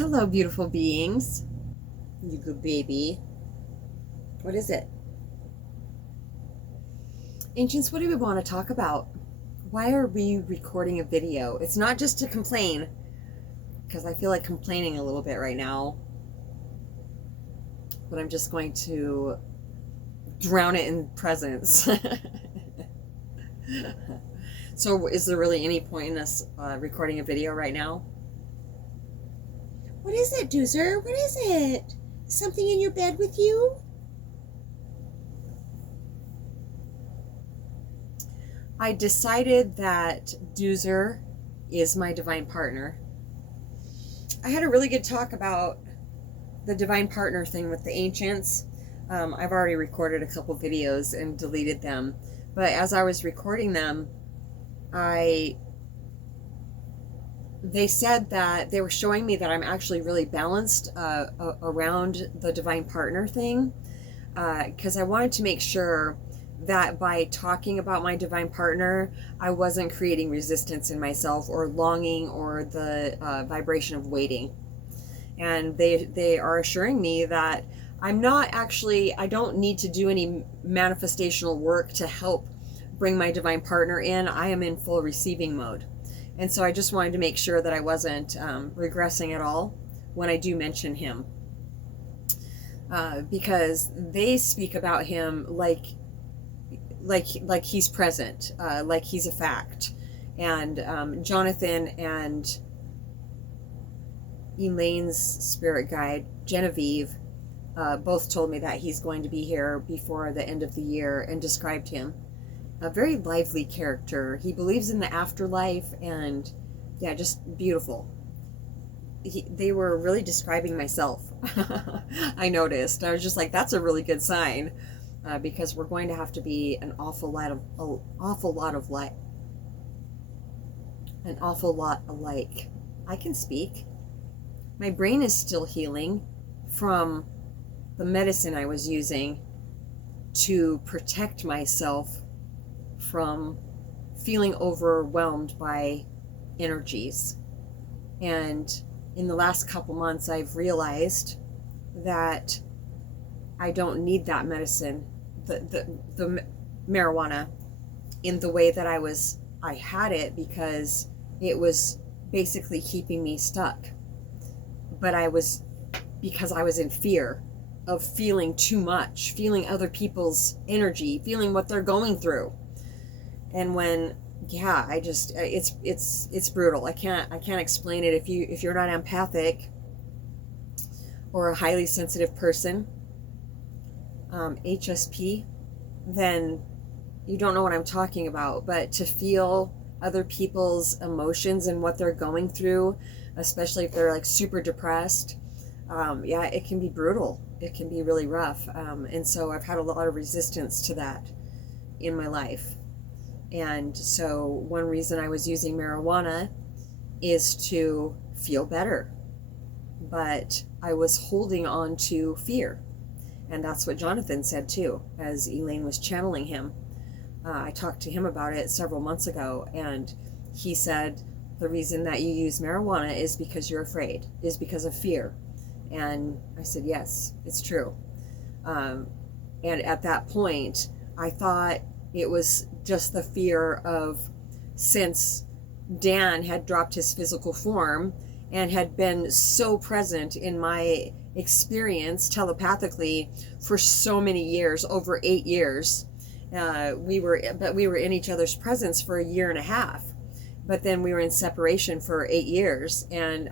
Hello, beautiful beings. You good baby. What is it? Ancients, what do we want to talk about? Why are we recording a video? It's not just to complain, because I feel like complaining a little bit right now. But I'm just going to drown it in presence. So is there really any point in us recording a video right now? What is it, Doozer? What is it? Something in your bed with you? I decided that Doozer is my divine partner. I had a really good talk about the divine partner thing with the ancients. I've already recorded a couple videos and deleted them. But as I was recording them, they said that they were showing me that I'm actually really balanced around the divine partner thing, because I wanted to make sure that by talking about my divine partner, I wasn't creating resistance in myself or longing or the vibration of waiting. And they are assuring me that I don't need to do any manifestational work to help bring my divine partner in. I am in full receiving mode. And so I just wanted to make sure that I wasn't regressing at all when I do mention him. Because they speak about him like he's present, like he's a fact. And Jonathan and Elaine's spirit guide, Genevieve, both told me that he's going to be here before the end of the year and described him. A very lively character. He believes in the afterlife, and yeah, just beautiful. They were really describing myself. I noticed. I was just like, that's a really good sign, because we're going to have to be an awful lot alike. I can speak. My brain is still healing from the medicine I was using to protect myself from feeling overwhelmed by energies. And in the last couple months, I've realized that I don't need that medicine, the marijuana, in the way that I had it, because it was basically keeping me stuck. But because I was in fear of feeling too much, feeling other people's energy, feeling what they're going through. And when, yeah, it's brutal. I can't explain it. If you're not empathic or a highly sensitive person, HSP, then you don't know what I'm talking about. But to feel other people's emotions and what they're going through, especially if they're like super depressed, yeah, it can be brutal. It can be really rough. And so I've had a lot of resistance to that in my life. And so one reason I was using marijuana is to feel better. But I was holding on to fear. And that's what Jonathan said too, as Elaine was channeling him. I talked to him about it several months ago, and he said the reason that you use marijuana is because you're afraid, is because of fear. And I said, yes, it's true. And at that point, I thought it was just the fear of, since Dan had dropped his physical form and had been so present in my experience telepathically for so many years, over 8 years, we were in each other's presence for 1.5 years. But then we were in separation for 8 years, and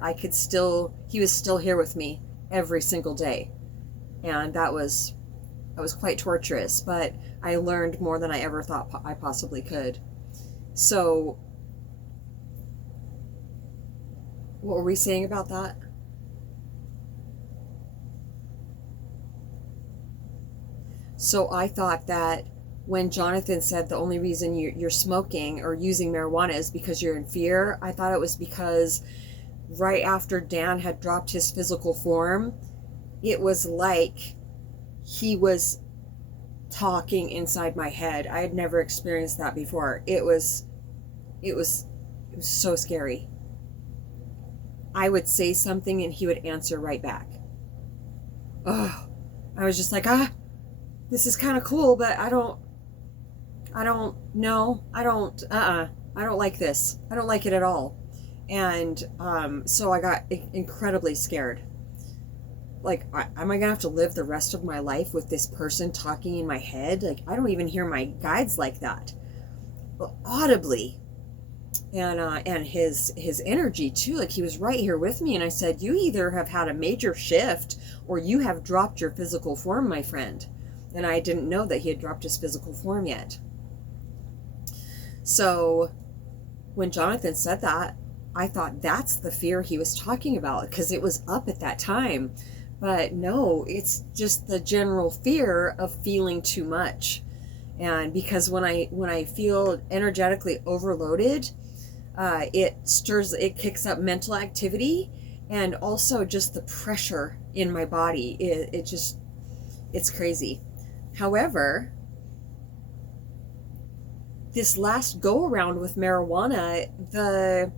he was still here with me every single day. And that was quite torturous, but I learned more than I ever thought I possibly could. So, what were we saying about that? So I thought that when Jonathan said the only reason you're smoking or using marijuana is because you're in fear, I thought it was because right after Dan had dropped his physical form, it was like he was talking inside my head. I had never experienced that before. It was so scary. I would say something and he would answer right back. Oh, I was just like, this is kind of cool, but I don't know. I don't like this. I don't like it at all. And so I got incredibly scared. Like, am I gonna have to live the rest of my life with this person talking in my head? Like, I don't even hear my guides like that, audibly. And his energy too, like he was right here with me. And I said, you either have had a major shift or you have dropped your physical form, my friend. And I didn't know that he had dropped his physical form yet. So when Jonathan said that, I thought that's the fear he was talking about, because it was up at that time. But no, it's just the general fear of feeling too much. And because when I feel energetically overloaded, it kicks up mental activity, and also just the pressure in my body. It's crazy. However, this last go around with marijuana, the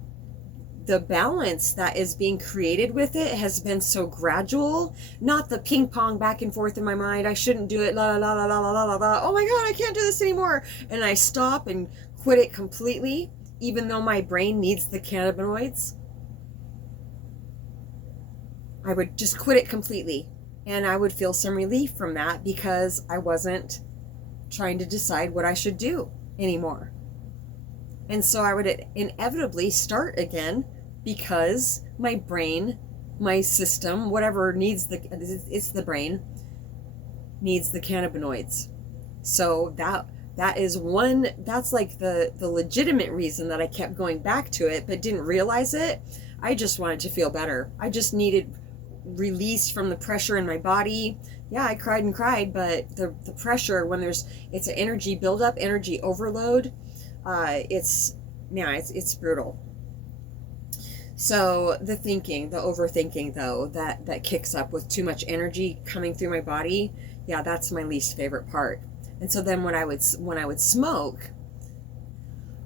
balance that is being created with it has been so gradual. Not the ping pong back and forth in my mind, I shouldn't do it, la la la la la la la la, oh my god, I can't do this anymore, and I stop and quit it completely, even though my brain needs the cannabinoids. I would just quit it completely, and I would feel some relief from that, because I wasn't trying to decide what I should do anymore. And so I would inevitably start again, because my brain, my system, whatever needs it's the brain, needs the cannabinoids. So that is one, that's like the legitimate reason that I kept going back to it, but didn't realize it. I just wanted to feel better. I just needed release from the pressure in my body. Yeah, I cried and cried, but the pressure, when it's an energy buildup, energy overload, it's brutal. So the overthinking though, that kicks up with too much energy coming through my body, yeah, that's my least favorite part. And so then when I would smoke,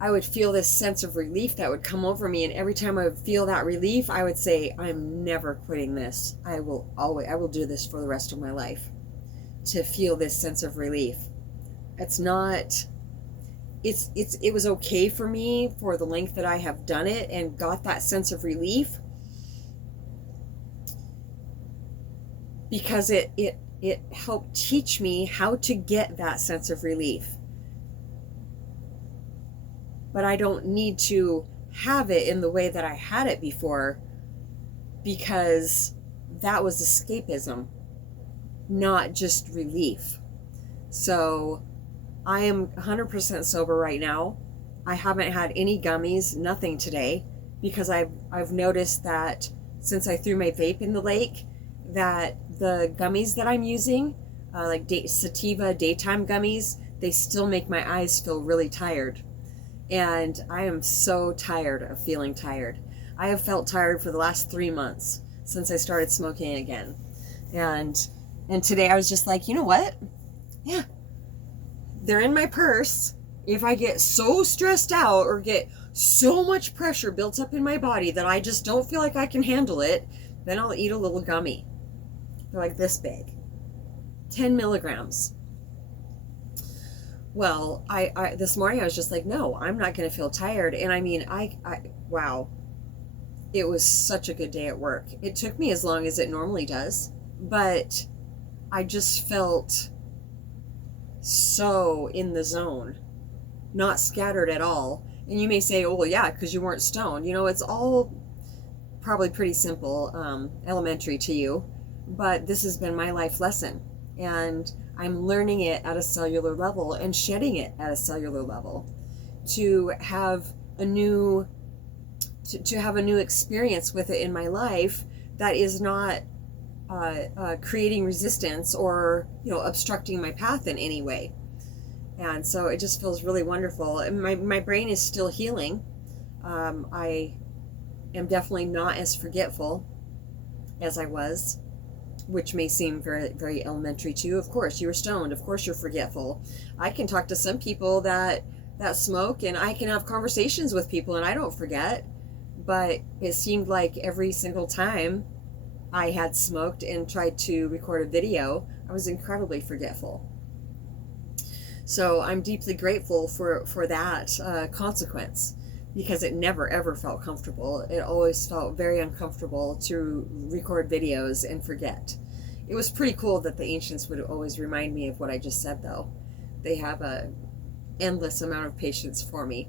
I would feel this sense of relief that would come over me, and every time I would feel that relief, I would say, I'm never quitting this. I will do this for the rest of my life, to feel this sense of relief. It was okay for me for the length that I have done it and got that sense of relief, because it helped teach me how to get that sense of relief. But I don't need to have it in the way that I had it before, because that was escapism, not just relief. So I am 100% sober right now. I haven't had any gummies, nothing today, because I've noticed that since I threw my vape in the lake, that the gummies that I'm using, like sativa daytime gummies, they still make my eyes feel really tired. And I am so tired of feeling tired. I have felt tired for the last 3 months since I started smoking again. And today I was just like, you know what? Yeah, they're in my purse. If I get so stressed out or get so much pressure built up in my body that I just don't feel like I can handle it, then I'll eat a little gummy. They're like this big, 10 milligrams. Well, I this morning I was just like, no, I'm not going to feel tired. And I mean, wow, it was such a good day at work. It took me as long as it normally does, but I just felt so in the zone, not scattered at all. And you may say, oh, well, yeah, because you weren't stoned. It's all probably pretty simple, elementary to you, but this has been my life lesson. And I'm learning it at a cellular level and shedding it at a cellular level to have a new experience with it in my life that is not creating resistance or obstructing my path in any way. And so it just feels really wonderful. And my brain is still healing. I am definitely not as forgetful as I was, which may seem very, very elementary to you. Of course, you were stoned. Of course, you're forgetful. I can talk to some people that smoke, and I can have conversations with people, and I don't forget. but it seemed like every single time I had smoked and tried to record a video, I was incredibly forgetful. So I'm deeply grateful for that consequence, because it never ever felt comfortable. It always felt very uncomfortable to record videos and forget. It was pretty cool that the ancients would always remind me of what I just said, though. They have a endless amount of patience for me,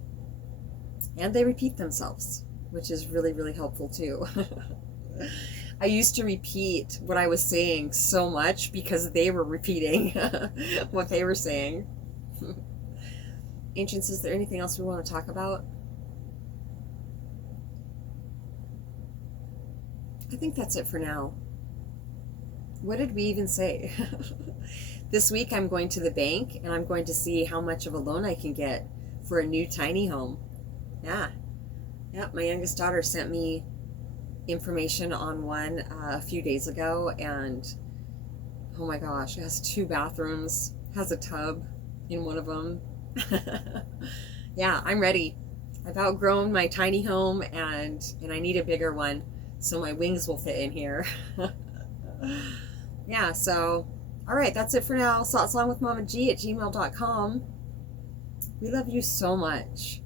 and they repeat themselves, which is really, really helpful too. I used to repeat what I was saying so much because they were repeating what they were saying. Ancients, is there anything else we want to talk about? I think that's it for now. What did we even say? This week I'm going to the bank and I'm going to see how much of a loan I can get for a new tiny home. Yeah. Yep, my youngest daughter sent me information on one a few days ago, and oh my gosh, it has 2 bathrooms, has a tub in one of them. Yeah, I'm ready. I've outgrown my tiny home, and I need a bigger one so my wings will fit in here. Yeah, so all right, that's it for now. satsangwithmamaji@gmail.com. We love you so much.